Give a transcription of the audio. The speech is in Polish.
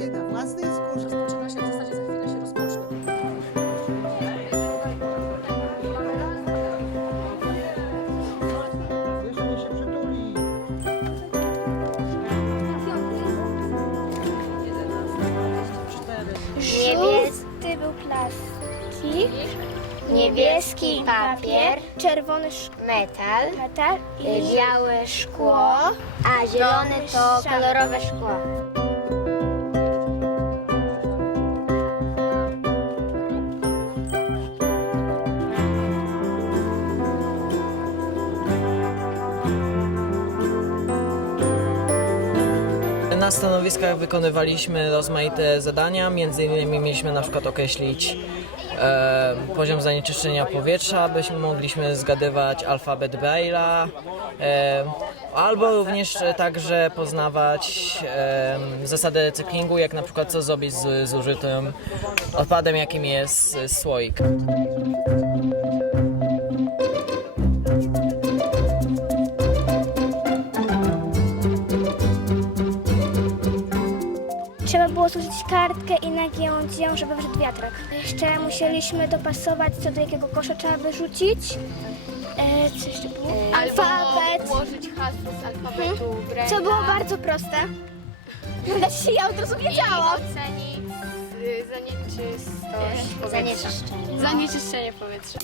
życie na własnej skórze. Rozpoczyna się, w zasadzie za chwilę się rozpocznie. Się. Żółty był plastik, niebieski papier, czerwony sz- metal, metal i białe szkło, a zielone to kolorowe szkło. Na stanowiskach wykonywaliśmy rozmaite zadania, między innymi mieliśmy na przykład określić e, poziom zanieczyszczenia powietrza, byśmy mogliśmy zgadywać alfabet Braille'a, e, albo również także poznawać e, zasady recyklingu, jak na przykład co zrobić z zużytym odpadem, jakim jest słoik. Trzeba było zużyć kartkę i nagiąć ją, żeby wyszedł wiatrak. Jeszcze musieliśmy dopasować, co do jakiego kosza trzeba wyrzucić. E, co jeszcze było? Alfabet. Ułożyć hasło z alfabetu Braille'a. Co było bardzo proste. Znaczy ja od razu wiedziałam. I ocenić y, zanieczystość powietrza. Zanieczyszczenie. Zanieczyszczenie powietrza.